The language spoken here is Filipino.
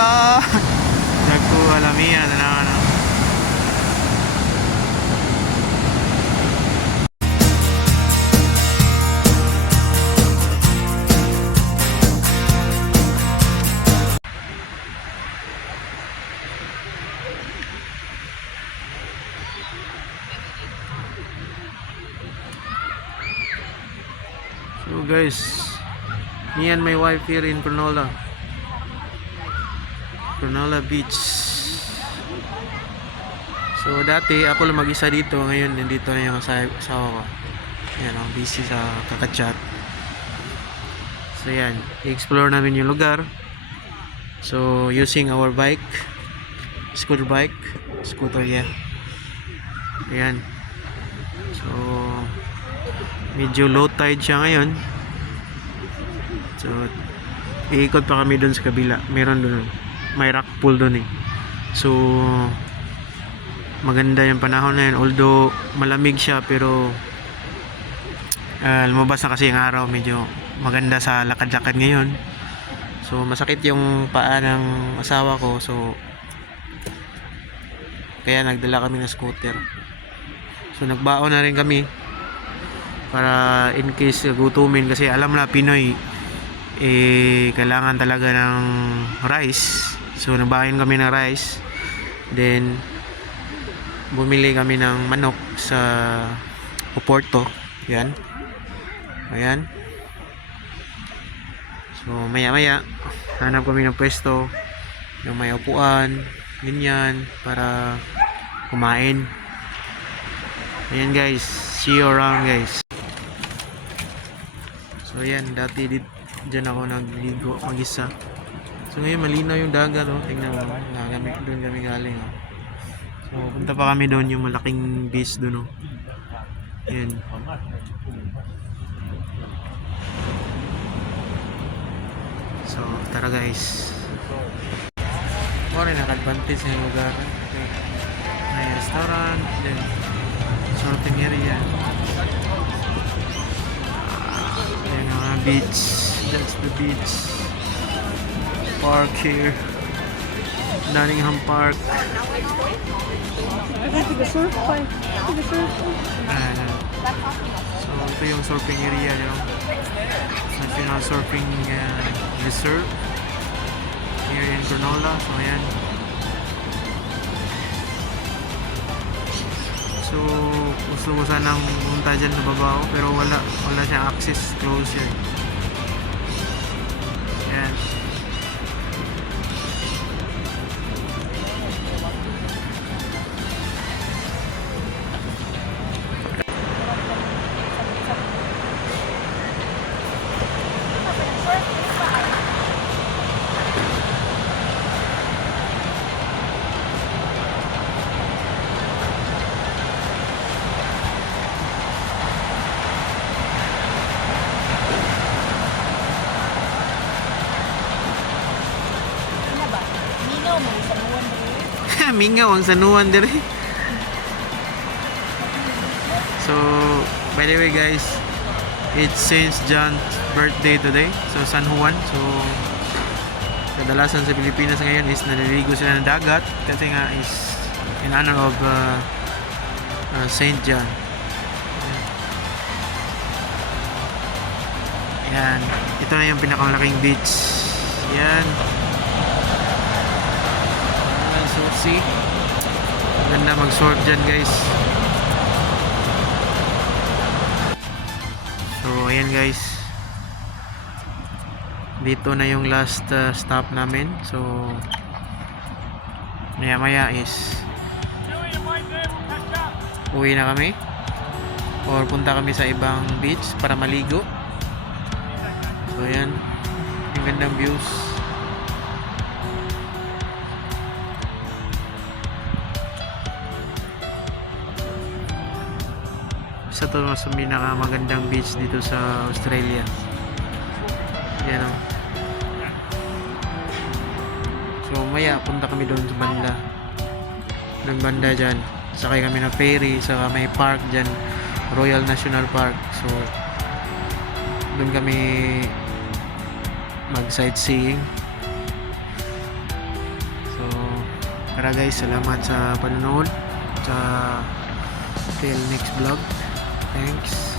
Ala! Dagko alamiya na naman. So guys, me and my wife here in Cronulla Beach. So dati ako lang mag-isa dito, ngayon nandito na yung asawa ko. Yan, busy sa kakachat. So yan, i-explore namin yung lugar. So using our bike, scooter yeah. Ayan. So medyo low tide siya ngayon. So iikot pa kami doon sa kabila. Meron doon, may rock pool doon eh. So maganda yung panahon na yun, although malamig siya, pero lumabas na kasi yung araw, medyo maganda sa lakad-lakad ngayon. So masakit yung paa ng asawa ko, so kaya nagdala kami ng scooter. So nagbaon na rin kami para in case gutumin, kasi alam na Pinoy kailangan talaga ng rice. So nagbaon kami ng rice, then bumili kami ng manok sa Oporto. Yan. Ayan. So maya hanap kami ng pwesto yung may upuan, ganyan, para kumain. Ayan guys, see you around guys. So ayan, dati dyan ako nagligo mag-isa. So ngayon malinaw yung dagat, oh. Tingnan mo, doon kami galing, oh. So punta pa kami doon, yung malaking beach doon, oh. Ayan. So tara guys. Muna naka-advantage ng lugar. May restaurant, then shopping area. Ayan ang beach. That's the beach. Park here. Nottingham Park. So ito yung surfing area, you know? National Surfing Reserve here in Cronulla. So ayan. So gusto ko sanang pumunta dyan sa baba, pero wala siyang access, close yun. Ayan. Mingaw ang sanuan dire. So by the way guys, it's Saint John's birthday today, so San Juan. So kadalasan sa Pilipinas ngayon is naliligo sila ng dagat kasi nga is in honor of Saint John. Yan, ito na yung pinakamalaking beach. Yan. See, ganda mag-surf dyan guys. So ayan guys, dito na yung last stop namin. So maya is uwi na kami or punta kami sa ibang beach para maligo. So ayan, yung gandang views. Isa to sa pinakamagandang beach dito sa Australia. Yan, oh. So maya punta kami doon sa banda. Doon banda dyan. Sakay kami ng ferry sa may park dyan, Royal National Park. So doon kami mag sightseeing. Tara guys, salamat sa panonood sa till next vlog. Thanks.